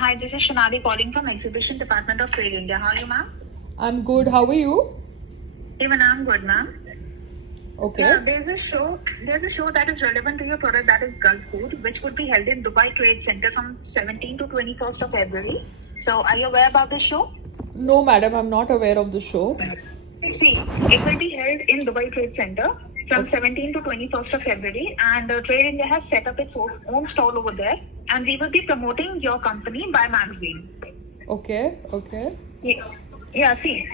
Hi, this is Shanali calling from Exhibition Department of Trade India. How are you, ma'am? I'm good. How are you? Even I'm good, ma'am. Okay. There's a show that is relevant to your product, that is Gulf Food, which would be held in Dubai Trade Center from 17 to 21st of February. So, are you aware about this show? No, madam, I'm not aware of the show. See, it will be held in Dubai Trade Center from 17 to 21st of February, and Trade India has set up its own stall over there, and we will be promoting your company by magazine. Okay, okay. Yeah, see,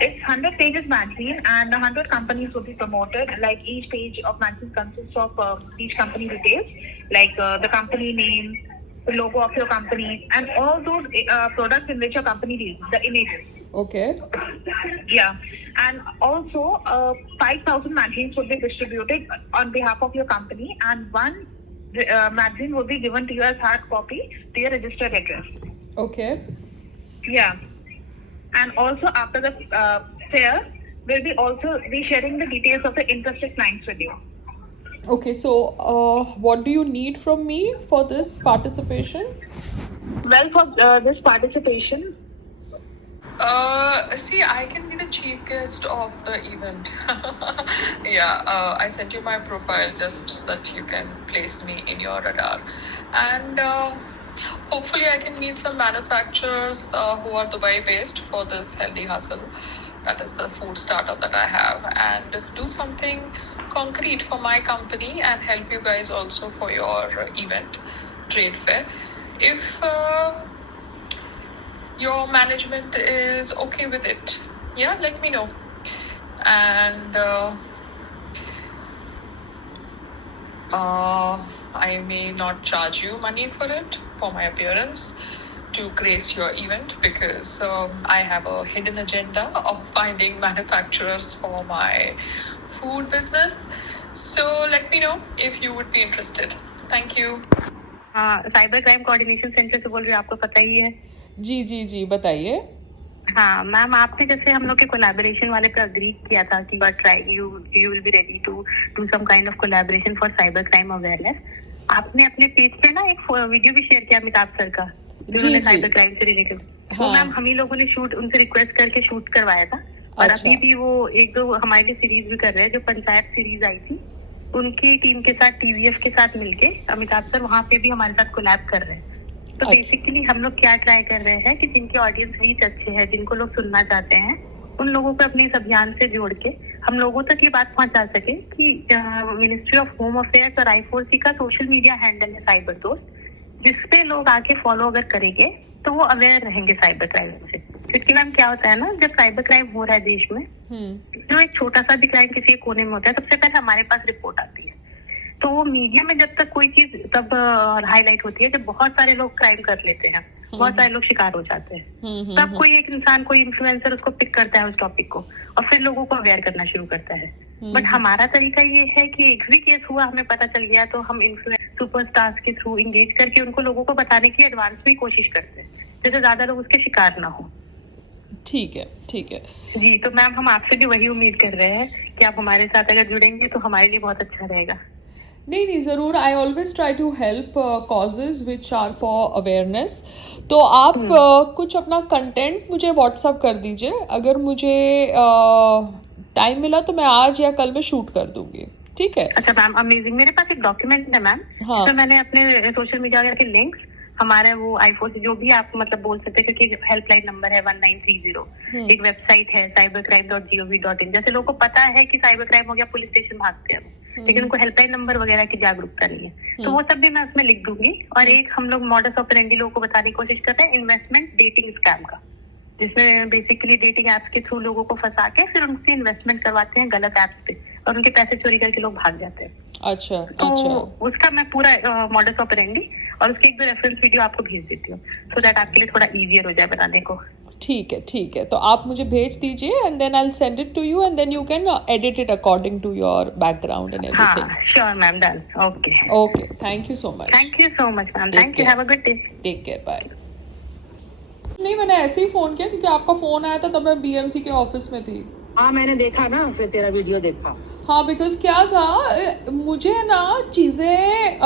it's 100 pages magazine, and 100 companies will be promoted. Like, each page of magazine consists of each company details, like the company name, the logo of your company, and all those products in which your company deals, the images. Okay. Yeah, and also 5,000 magazines will be distributed on behalf of your company, and one magazine will be given to you as hard copy to your registered address. Okay. Yeah. And also after the fair, we'll be also be sharing the details of the interested clients with you. Okay, so what do you need from me for this participation? Well, for this participation, See, I can be the chief guest of the event. Yeah, I sent you my profile just so that you can place me in your radar. And hopefully, I can meet some manufacturers who are Dubai based for this healthy hustle. That is the food startup that I have, and do something concrete for my company and help you guys also for your event, trade fair. If your management is okay with it, yeah, let me know. And I may not charge you money for it, for my appearance, to grace your event, because I have a hidden agenda of finding manufacturers for my food business. So let me know if you would be interested. Thank you. Cyber crime coordination centre से बोल रही हूँ, आपको पता ही है। जी जी जी, बताइए। हाँ ma'am, आपने जैसे हम लोग के कोलैबोरेशन वाले पे अग्री किया था कि but you will be ready to do some kind of collaboration for cyber crime awareness. आपने अपने पेज पे ना एक वीडियो भी शेयर किया अमिताभ सर का, जिन्होंने साइबर क्राइम से रिलेटेड। वो मैम हम ही लोगों ने शूट उनसे रिक्वेस्ट करके शूट करवाया था, और अभी भी वो एक दो हमारे लिए सीरीज भी कर रहे हैं। जो पंचायत सीरीज आई थी, उनकी टीम के साथ, टीवीएफ के साथ मिलके अमिताभ सर वहाँ पे भी हमारे साथ कोलैब कर रहे हैं। तो बेसिकली हम लोग क्या ट्राई कर रहे हैं कि जिनके ऑडियंस रीच अच्छे हैं, जिनको लोग सुनना चाहते हैं, उन लोगों को अपने इस अभियान से जोड़ के हम लोगों तक ये बात पहुंचा सके कि मिनिस्ट्री ऑफ होम अफेयर्स और I4C का सोशल मीडिया हैंडल है साइबर दोस्त, जिसपे लोग आके फॉलो अगर करेंगे तो वो अवेयर रहेंगे साइबर क्राइम से। क्योंकि मैम क्या होता है ना, जब साइबर क्राइम हो रहा है देश में, जो एक छोटा सा भी क्राइम किसी कोने में होता है, सबसे पहले हमारे पास रिपोर्ट आती है। तो वो मीडिया में जब तक कोई चीज तब हाईलाइट होती है जब बहुत सारे लोग क्राइम कर लेते हैं, बहुत सारे लोग शिकार हो जाते हैं, तब कोई एक इंसान, कोई इन्फ्लुएंसर उसको पिक करता है उस टॉपिक को, और फिर लोगों को अवेयर करना शुरू करता है। बट हमारा तरीका ये है कि एक भी केस हुआ, हमें पता चल गया, तो हम सुपरस्टार्स के थ्रू इंगेज करके उनको लोगों को बताने की एडवांस में कोशिश करते हैं, जैसे ज्यादा लोग उसके शिकार ना हो। ठीक है, ठीक है जी। तो मैम हम आपसे भी वही उम्मीद कर रहे हैं कि आप हमारे साथ अगर जुड़ेंगे तो हमारे लिए बहुत अच्छा रहेगा। नहीं नहीं, ज़रूर। I always try to help causes which are for awareness. तो आप कुछ अपना कंटेंट मुझे व्हाट्सअप कर दीजिए। अगर मुझे टाइम मिला तो मैं आज या कल में शूट कर दूंगी, ठीक है? अच्छा मैम, अमेजिंग। मेरे पास एक डॉक्यूमेंट है मैम, हाँ। तो मैंने अपने सोशल मीडिया के लिंक्स, हमारे वो I4C जो भी आप मतलब बोल सकते हैं, क्योंकि हेल्पलाइन नंबर है 1930, एक वेबसाइट है cybercrime.gov.in। जैसे लोगों को पता है कि साइबर क्राइम हो गया, पुलिस स्टेशन भागते हैं, लेकिन उनको हेल्पलाइन नंबर वगैरह की जागरूकता नहीं है, तो वो सब भी मैं उसमें लिख दूंगी। और एक हम लोग मॉडस ऑपरेंडी लोगों को बताने की कोशिश करते हैं, इन्वेस्टमेंट डेटिंग स्कैम का, जिसमें बेसिकली डेटिंग एप्स के थ्रू लोगों को फंसा के फिर उनसे इन्वेस्टमेंट करवाते हैं गलत एप्स पे, और उनके पैसे चोरी करके लोग भाग जाते हैं। अच्छा तो अच्छा, उसका मैं पूरा मॉडस ऑपरेंडी और उसके एक दो रेफरेंस वीडियो आपको भेज देती हूँ, सो दैट आपके लिए थोड़ा इजियर हो जाए बताने को। ठीक है ठीक है। तो आप मुझे भेज दीजिए, and then I will send it to you, and then you can edit it according to your background and everything. हाँ sure ma'am, done. Okay okay, thank you so much. Thank you so much ma'am, thank you, have a good day. Take care, bye. नहीं, मैंने ऐसे ही phone किया क्योंकि आपका phone आया था, तब मैं BMC के ऑफिस में थी। हाँ मैंने देखा ना, फिर तेरा वीडियो देखा। हाँ, बिकॉज क्या था, मुझे ना चीज़ें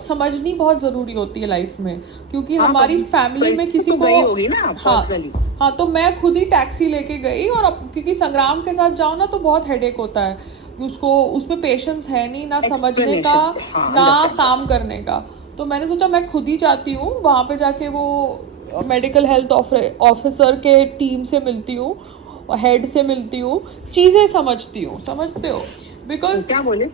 समझनी बहुत ज़रूरी होती है लाइफ में, क्योंकि हाँ, हमारी तो फैमिली में किसी तो को गई होगी ना हाँ पर्सनली। हाँ, तो मैं खुद ही टैक्सी लेके गई, और क्योंकि संग्राम के साथ जाओ ना तो बहुत हेडेक होता है कि उसको उसमें पेशेंस है नहीं, ना समझने का Explanation, हाँ, ना understand। काम करने का। तो मैंने सोचा मैं खुद ही जाती हूँ, वहाँ पे जाके वो मेडिकल हेल्थ ऑफिसर के टीम से मिलती हूँ, हेड से मिलती हूँ, चीज़ें समझती हूँ, समझते हो, बिकॉज क्या बोले?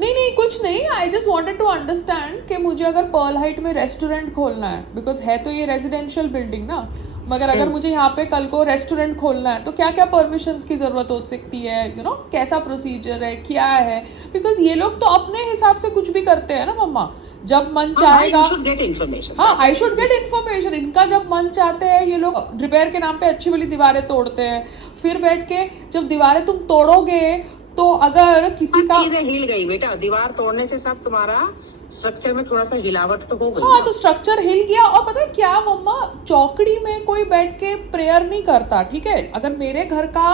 नहीं नहीं कुछ नहीं, I just wanted to understand कि मुझे अगर पर्ल हाइट में रेस्टोरेंट खोलना है, बिकॉज है तो ये रेजिडेंशियल बिल्डिंग ना, मगर अगर मुझे यहाँ पे कल को रेस्टोरेंट खोलना है तो क्या क्या परमिशंस की ज़रूरत हो सकती है, यू नो कैसा प्रोसीजर है, क्या है, बिकॉज ये लोग तो अपने हिसाब से कुछ भी करते हैं ना मम्मा, जब मन चाहेगा। Get information. हाँ, आई शुड गेट इन्फॉर्मेशन। इनका जब मन चाहते हैं ये लोग रिपेयर के नाम पे अच्छी वाली दीवारें तोड़ते हैं, फिर बैठ के जब दीवारें तुम तोड़ोगे तो अगर किसी का चीजें हिल गई बेटा, दीवार तोड़ने से सब तुम्हारा स्ट्रक्चर में थोड़ा सा हिलावट तो हो गई। हाँ, तो स्ट्रक्चर हिल गया। और पता है क्या मम्मा, चौकड़ी में कोई बैठ के प्रेयर नहीं करता, ठीक है, अगर मेरे घर का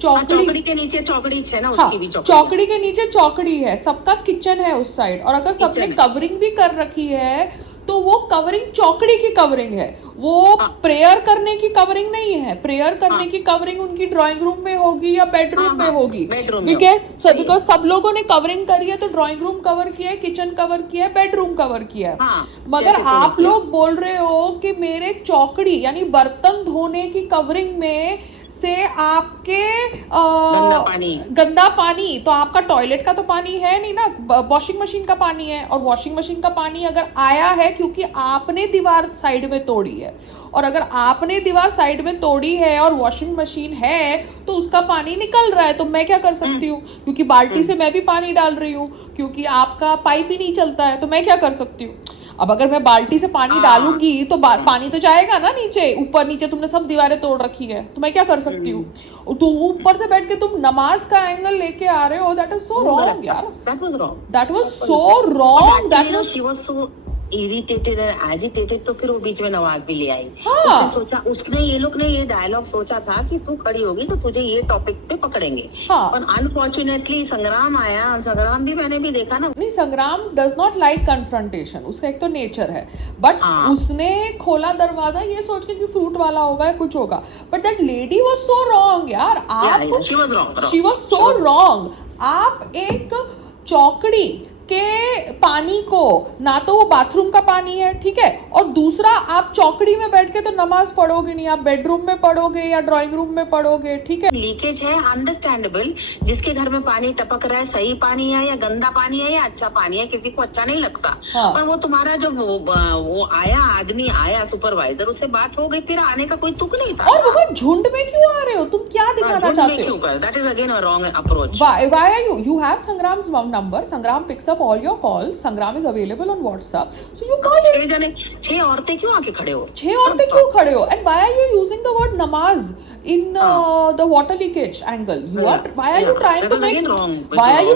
चौकड़ी के नीचे चौकड़ी है ना, हाँ, उसकी भी चौकड़ी। चौकड़ी के नीचे चौकड़ी है, सबका किचन है उस साइड, और अगर सबने किचन है। कवरिंग भी कर रखी है तो वो कवरिंग चौकड़ी की कवरिंग है, वो प्रेयर करने की कवरिंग नहीं है। प्रेयर करने की कवरिंग उनकी ड्राइंग रूम में होगी या बेडरूम में होगी, ठीक है, बिकॉज सब लोगों ने कवरिंग करी है, तो ड्राइंग रूम कवर किया है, किचन कवर किया है, बेडरूम कवर किया है। मगर आप लोग बोल रहे हो कि मेरे चौकड़ी यानी बर्तन धोने की कवरिंग में से आपके गंदा पानी, तो आपका टॉयलेट का तो पानी है नहीं ना, वॉशिंग मशीन का पानी है, और वॉशिंग मशीन का पानी अगर आया है क्योंकि आपने दीवार साइड में तोड़ी है, और अगर आपने दीवार साइड में तोड़ी है और वॉशिंग मशीन है तो उसका पानी निकल रहा है, तो मैं क्या कर सकती हूँ, क्योंकि बाल्टी से मैं भी पानी डाल रही हूँ, क्योंकि आपका पाइप ही नहीं चलता है, तो मैं क्या कर सकती हूँ। अब अगर मैं बाल्टी से पानी डालूंगी तो पानी तो जाएगा ना नीचे, ऊपर नीचे तुमने सब दीवारें तोड़ रखी है, तो मैं क्या कर सकती हूँ। तो ऊपर से बैठ के तुम नमाज का एंगल लेके आ रहे हो, दैट इज सो रॉन्ग यार, that was so wrong, that was irritated और एजिटेटेड। तो फिर वो बीच में नवाज भी ले आई। हाँ। उसने ये लोग ने ये डायलॉग सोचा था कि तू खड़ी होगी तो तुझे ये टॉपिक पे पकड़ेंगे। हाँ। और अनफॉर्चुनेटली संग्राम आया, और संग्राम भी मैंने भी देखा ना। नहीं, संग्राम डज नॉट लाइक कन्फ्रंटेशन, उसका एक तो नेचर है, बट उसने खोला दरवाजा ये सोच के कि फ्रूट वाला होगा या कुछ होगा, but that lady was so wrong यार, आप शी वाज सो रॉन्ग। आप एक चौकड़ी के पानी को, ना तो वो बाथरूम का पानी है, ठीक है, और दूसरा आप चौकड़ी में बैठ के तो नमाज पढ़ोगे नहीं, आप बेडरूम में पढ़ोगे या ड्राइंग रूम में पढ़ोगे, ठीक है। लीकेज है अंडरस्टैंडेबल, जिसके घर में पानी टपक रहा है, सही पानी है या गंदा पानी है या अच्छा पानी है, किसी को अच्छा नहीं लगता। हाँ। पर वो तुम्हारा जो वो आया आदमी आया सुपरवाइजर, उससे बात हो गई, फिर आने का कोई तुक नहीं था। और वो झुंड में क्यों आ रहे हो, तुम क्या दिखाना चाहते हो? That is again a wrong approach. Why are you have Sangram's number, Sangram picks up all your calls, Sangram is available on WhatsApp, so you call him. 6 औरतें क्यों आके खड़े हो? 6 औरतें क्यों खड़े हो? And why are you using the word namaz in the water leakage angle? Why are you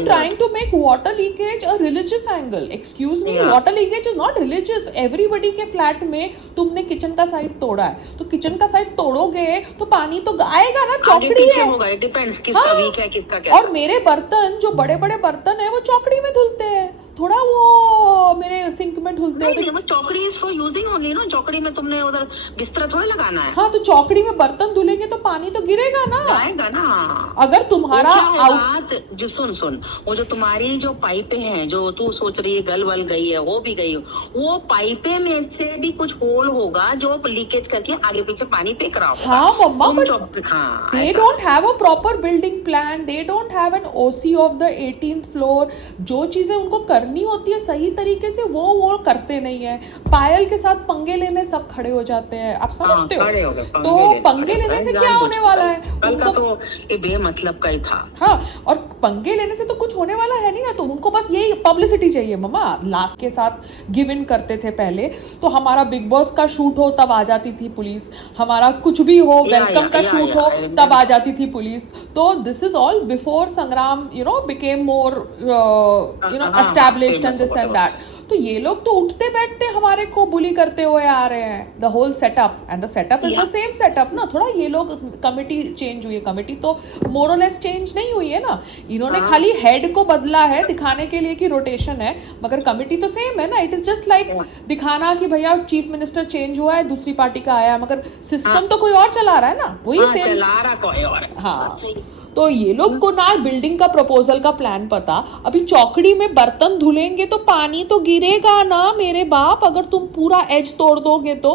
trying to make water leakage a religious angle? Excuse me, water leakage is not religious. Everybody के flat में तुमने kitchen का side तोड़ा है, तो kitchen का side तोड़ोगे तो पानी तो आएगा ना, चौकड़ी है। डिपेंड्स किसका वीक है किसका क्या। और मेरे बर्तन जो बड़े बड़े बर्तन है वो चौकड़ी में धुलते हैं, थोड़ा वो मेरे सिंक में धुलते हैं। वो चौकड़ी इज फॉर यूजिंग ओनली ना, चौकड़ी में तुमने उधर बिस्तर थोड़ा लगाना है। हाँ, तो चौकड़ी में बर्तन धुलेंगे तो पानी तो गिरेगा ना, आएगा ना। अगर तुम्हारा जो सुन वो जो तुम्हारी जो पाइपें हैं, जो तू सोच रही है गल वल गई है, वो भी गई, वो पाइपें में से भी कुछ होल होगा जो लीकेज करके आगे पीछे पानी फेंक रहा होगा। हाँ मम्मा, but they don't have a proper building plan, they don't have an OC of the 18th floor। जो चीजें उनको करनी होती है सही तरीके से वो करते नहीं है। पायल के साथ पंगे लेने सब खड़े हो जाते हैं, आप समझते हो? तो पंगे लेने से क्या होने वाला है? कल का तो ये बेमतलब का ही था। हाँ, और पंगे लेने से तो कुछ होने वाला है नहीं ना, तो उनको बस यही पब्लिसिटी चाहिए मम्मा। लास्ट के साथ गिव इन करते थे पहले, तो हमारा बिग बॉस का शूट हो तब आ जाती थी पुलिस, हमारा कुछ भी हो, वेलकम का शूट हो तब आ जाती थी पुलिस। तो दिस इज ऑल बिफोर संग्राम became more established established and famous this and whatever. that. तो ये लोग तो उठते बैठते हमारे को बुली करते हुए आ रहे हैं, the whole setup, and the setup is the same setup ना. थोड़ा ये लोग कमिटी चेंज हुई है, कमिटी तो मोर और लेस चेंज नहीं हुई है ना. इन्होंने खाली हेड को बदला है दिखाने के लिए कि रोटेशन है, मगर कमिटी तो सेम है ना. इट इज जस्ट लाइक दिखाना कि भैया चीफ मिनिस्टर चेंज हुआ है, दूसरी पार्टी का आया, मगर सिस्टम तो कोई और चला रहा है ना, वही सेम चला रहा कोई और. हाँ. तो ये लोग को ना बिल्डिंग का प्रपोजल का प्लान पता. अभी चौकड़ी में बर्तन धुलेंगे तो पानी तो गिरेगा ना मेरे बाप, अगर तुम पूरा एज तोड़ दोगे तो.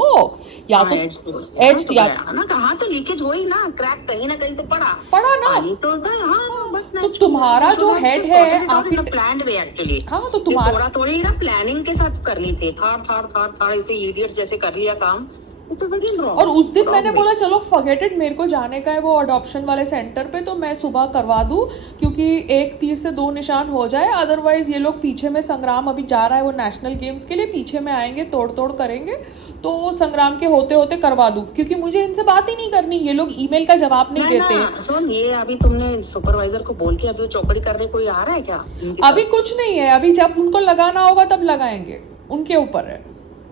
या तो एज या ना कहाँ तो लीकेज हो ही ना, क्रैक कहीं ना कहीं तो पड़ा ना. पानी तो हाँ बस. तो तुम्हारा जो हेड है प्लान वे एक्चुअली. हाँ तो तुम्हारा थोड़ी ना प्लानिंग के साथ करनी थी. थार ऐसे इडियट जैसे कर लिया काम. और उस दिन मैंने बोला चलो फॉरगेट इट, मेरे को जाने का है वो अडॉप्शन वाले सेंटर पे, तो मैं सुबह करवा दूं, क्योंकि एक तीर से दो निशान हो जाए. अदरवाइज ये लोग पीछे में, संग्राम अभी जा रहा है वो नेशनल गेम्स के लिए, पीछे में आएंगे, तोड़ करेंगे. तो संग्राम के होते होते करवा दूं, क्योंकि मुझे इनसे बात ही नहीं करनी. ये लोग ईमेल का जवाब नहीं देते. सुन, ये अभी तुमने सुपरवाइजर को बोल के अभी चौकड़ी करने कोई आ रहा है क्या? अभी कुछ नहीं है, अभी जब उनको लगाना होगा तब लगाएंगे, उनके ऊपर है.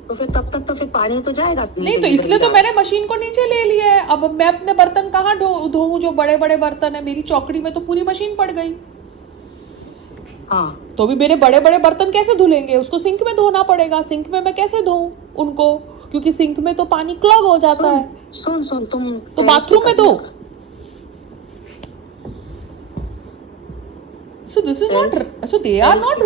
तो फिर तब तक तो फिर पानी तो जाएगा नहीं. तो इसलिए तो मैंने मशीन को नीचे ले लिया है. अब मैं अपने बर्तन कहाँ धोऊं, जो बड़े बड़े बर्तन है. मेरी चौकड़ी में तो पूरी मशीन पड़ गई. हाँ, तो भी मेरे बड़े बड़े बर्तन कैसे धुलेंगे, उसको सिंक में धोना पड़ेगा. सिंक में मैं कैसे धोऊं उनको, क्योंकि सिंक में तो पानी क्लॉग हो जाता है. सुन तुम तो बाथरूम में धो. So this is not, so they are not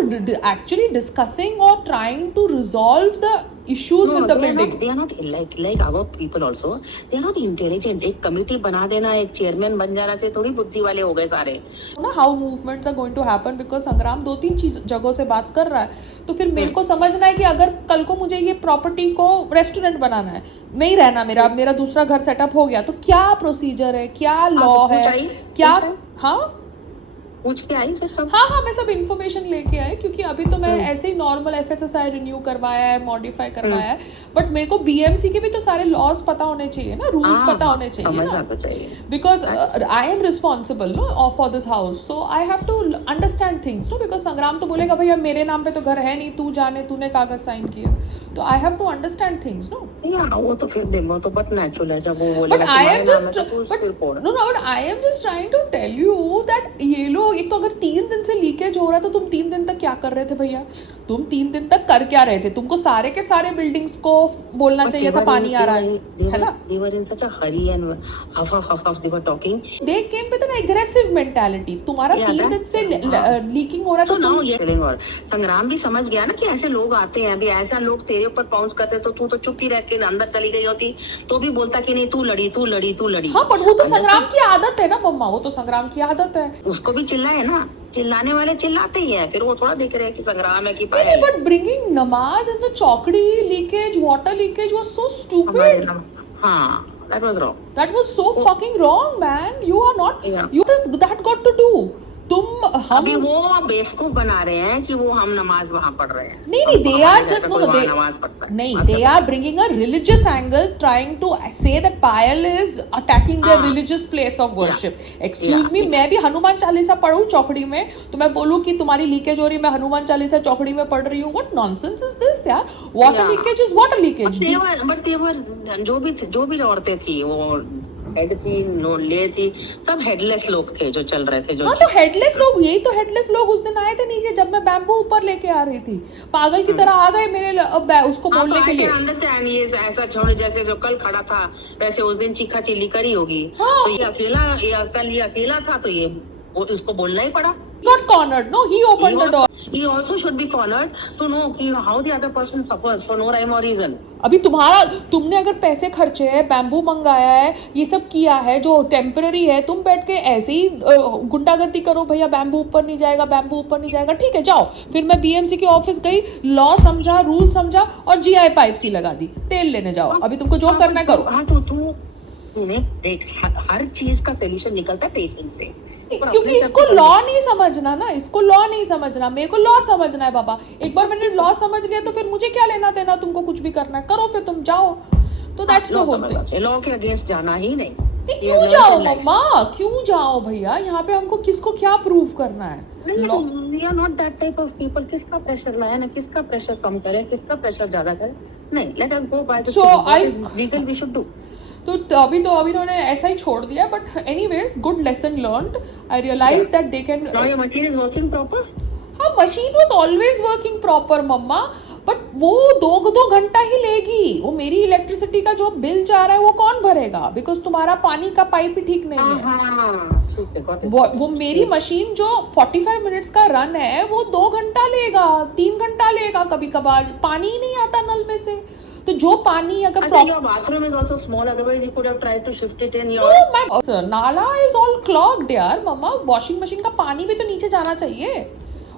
actually discussing or trying to resolve the issues with the building. They are not like our people also. They are not intelligent. एक committee बना देना, एक chairman बन जाना से थोड़ी बुद्धि वाले हो गए सारे. ना how movements are going to happen, because संग्राम 2-3 जगहों से बात कर रहा है. तो फिर मेरे को समझना है कि अगर कल को मुझे ये प्रॉपर्टी को रेस्टोरेंट बनाना है, नहीं रहना, मेरा दूसरा घर सेटअप हो गया, तो क्या प्रोसीजर है, क्या लॉ है, क्या. हाँ पूछ के आई फिर सब. हाँ मैं सब इन्फॉर्मेशन लेके आई, क्योंकि अभी तो मैं ऐसे ही नॉर्मल FSSI रिन्यू करवाया है, मॉडिफाई करवाया है. बट मेरे को BMC के भी तो सारे लॉज पता होने चाहिए ना, रूल्स पता होने चाहिए ना, because I am responsible no for this house. So I have to understand things no, because Sangram तो बोलेगा भैया मेरे नाम पे तो घर है नहीं, तू जाने, तूने कागज साइन किया. तो I have to understand things no. वो तो फिर देखो तो बट नेचुरल है जब वो बोलेगा. But I am just but I am just trying to tell you that ये लोग, एक तो अगर 3 दिन से लीकेज हो रहा है, तो तुम 3 दिन तक क्या कर रहे थे भैया? तुम 3 दिन तक कर क्या रहे थे? तुमको सारे के सारे बिल्डिंग्स को बोलना चाहिए था पानी आ रहा है ना. They were in such a hurry and huff they were talking. They came with an aggressive mentality. तुम्हारा 3 दिन से लीकिंग हो रहा था, तो तुम और संग्राम भी समझ गया ना कि ऐसे लोग आते हैं. अभी ऐसा लोग तेरे ऊपर पाउंस करते तो तू तो चुप ही रह के अंदर चली गई होती, तो भी बोलता कि नहीं तू लड़ी. हाँ बट वो तो संग्राम की आदत है ना मम्मा, वो तो संग्राम की आदत है. उसको भी चिल्लाए ना, चिल्लाने वाले चिल्लाते ही हैं, फिर वो थोड़ा देख रहे हैं कि संग्राम है कि नहीं. बट ब्रिंगिंग नमाज इन द चौकड़ी leakage, water leakage was so stupid. हाँ, that was wrong. That was so fucking wrong, man. You are not. Yeah. You just that got to do. अभी वो बेवकूफ बना रहे हैं कि वो हम नमाज वहाँ पढ़ रहे हैं. नहीं, they are just they नमाज पढ़ता है. नहीं, they are bringing a religious angle, trying to say that Payal is attacking their religious place of worship. Excuse me, मैं भी हनुमान चालीसा पढ़ूं चौकड़ी में, तो मैं बोलूं कि तुम्हारी लीकेज हो रही है, मैं हनुमान चालीसा चौकड़ी में पढ़ रही हूँ. What nonsense is this यार? Water leakage is water leakage. But they were जो भी औरतें थी, वो हेड थी, ले थी, सब हेडलेस लोग थे जो चल रहे थे. जो हाँ तो हेडलेस लोग, यही तो हेडलेस लोग उस दिन आए थे नीचे, जब मैं बैम्बू ऊपर लेके आ रही थी, पागल की तरह आ गए मेरे उसको बोलने के लिए. अंडरस्टैंड, ये ऐसा छोड़, जैसे जो कल खड़ा था वैसे उस दिन चीखा चिल्ली करी होगी. हाँ. तो ये अकेला था, तो ये उसको बोलना ही पड़ा. Got cornered. No, he opened the door. He also should be cornered to know कि how the other person suffers for no rhyme or reason. अभी तुमने अगर पैसे खर्चे हैं, बैम्बू मंगाया है, ये सब किया है जो टेम्पररी है, तुम बैठ के ऐसे ही गुंडागर्दी करो भैया, बैम्बू ऊपर नहीं जाएगा, ठीक है जाओ. फिर मैं BMC के ऑफिस गई, लॉ समझा, रूल समझा, और GI पाइप सी लगा दी, तेल लेने जाओ. अभी तुमको जो करना है करो. हाँ तो तूने देख, हर चीज का सोल्यूशन निकलता है पेशेंस से. क्योंकि इसको लॉ नहीं समझना ना, मेरे को लॉ समझना है बाबा. एक बार मैंने लॉ समझ लिया तो फिर मुझे क्या लेना देना, तुमको कुछ भी करना है करो, फिर तुम जाओ. तो that's the whole thing. Law के अगेंस्ट जाना ही नहीं. नहीं, You क्यों have जाओ learned in life. मम्मा, क्यों जाओ भैया? यहाँ पे हमको किसको क्या प्रूव करना है? लो- we are not that type of people. किसका प्रेशर लाए ना, किसका प्रेशर कम करे, किसका प्रेशर ज्यादा करे? नहीं, let us go by the So, legal we should do. तो अभी उन्होंने ऐसा ही छोड़ दिया, but anyways good lesson learned. I realise that they can. Now your machine is working proper. हाँ, machine was always working proper mamma, but वो दो घंटा ही लेगी। वो मेरी इलेक्ट्रिसिटी का जो बिल जा रहा है वो कौन भरेगा? बिकॉज तुम्हारा पानी का पाइप ही ठीक नहीं है। हाँ, ठीक है, got it. वो मेरी मशीन जो 45 मिनट्स का रन है वो 2 घंटा लेगा, 3 घंटा लेगा कभी कभार। पानी ही नहीं आता नल में से। तो जो पानी अगर I think your bathroom is also small, otherwise you could have tried to shift it in your. No, my नाला is all clogged यार मम्मा। वॉशिंग मशीन का पानी भी तो नीचे जाना चाहिए।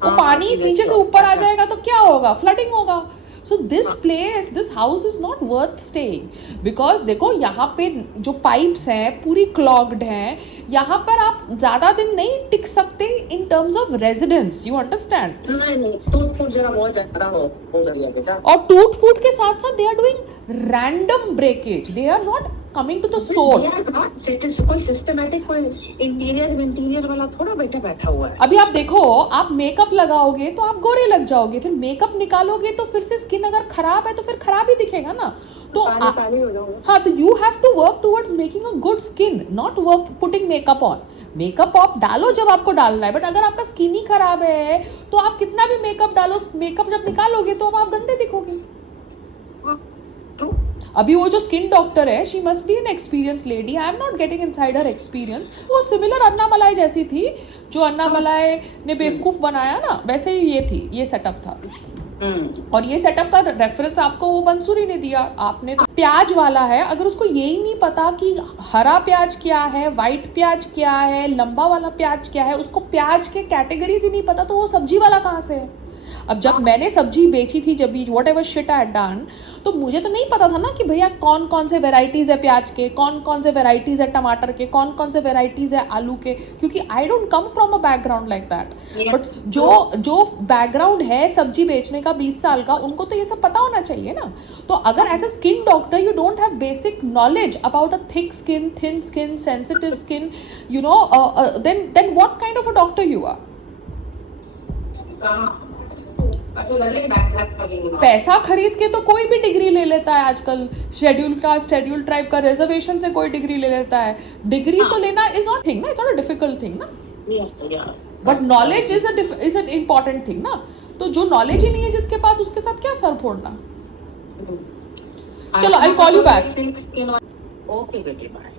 वो हाँ, पानी yes, नीचे से sure. ऊपर आ जाएगा तो क्या होगा? फ्लडिंग होगा। So this house is not worth staying, because देखो यहाँ पे जो पाइप्स हैं पूरी क्लॉग्ड हैं। यहाँ पर आप ज्यादा दिन नहीं टिक सकते in terms of residence, you understand? नहीं, टूट जरा बहुत ज्यादा हो गया बेटा। और टूट फूट के साथ साथ they are doing random breakage, they are not coming to the source. कोई सिस्टमैटिक, कोई इंटीरियर वाला थोड़ा बैठा हुआ है। अभी आप देखो, आप मेकअप लगाओगे तो आप गोरे लग जाओगे, फिर मेकअप निकालोगे तो फिर से स्किन अगर खराब है तो फिर खराब ही दिखेगा ना। तो पानी हो जाओगे। हाँ, तो you have to work towards making a good skin, not work putting makeup on. Makeup आप डालो जब आपको डालना है, बट अगर आपका स्किन ही खराब है तो आप कितना भी मेकअप डालो, मेकअप जब निकालोगे तो अब आप गंदे दिखोगे। अभी वो जो स्किन डॉक्टर है, she must be an experience lady. I am not getting inside her experience. वो सिमिलर अन्नामलाई जैसी थी, जो अन्नामलाई ने बेवकूफ बनाया ना, वैसे ही ये थी, ये सेटअप था। और ये सेटअप का रेफरेंस आपको वो बंसुरी ने दिया। आपने तो प्याज वाला है, अगर उसको यही नहीं पता कि हरा प्याज क्या है, वाइट प्याज क्या है, लंबा वाला प्याज क्या है, उसको प्याज के कैटेगरीज ही नहीं पता, तो वो सब्जी वाला कहाँ से है? अब जब मैंने सब्जी बेची थी, जब भी what ever shit I had done, तो मुझे तो नहीं पता था ना कि भैया कौन कौन से वेराइटीज़ है प्याज के, कौन कौन से वेराइटीज़ है टमाटर के, कौन कौन से वेराइटीज़ है आलू के, क्योंकि I don't come from a background like that. But जो बैकग्राउंड है सब्जी बेचने का 20 साल का, उनको तो ये सब पता होना चाहिए ना। तो अगर as a skin doctor you don't have basic knowledge about a thick skin, thin skin, sensitive skin, you know, then what kind of a doctor you are? पैसा खरीद के तो कोई भी डिग्री ले लेता है आजकल। शेड्यूल कास्ट, शेड्यूल ट्राइब का रिजर्वेशन से कोई डिग्री ले लेता है। डिग्री तो लेना इज नॉट थिंग ना, it's not a difficult thing ना, but knowledge is an important thing ना। तो जो नॉलेज ही नहीं है जिसके पास, उसके साथ क्या सर फोड़ना। चलो, I call you back. Okay बेटे, बाय।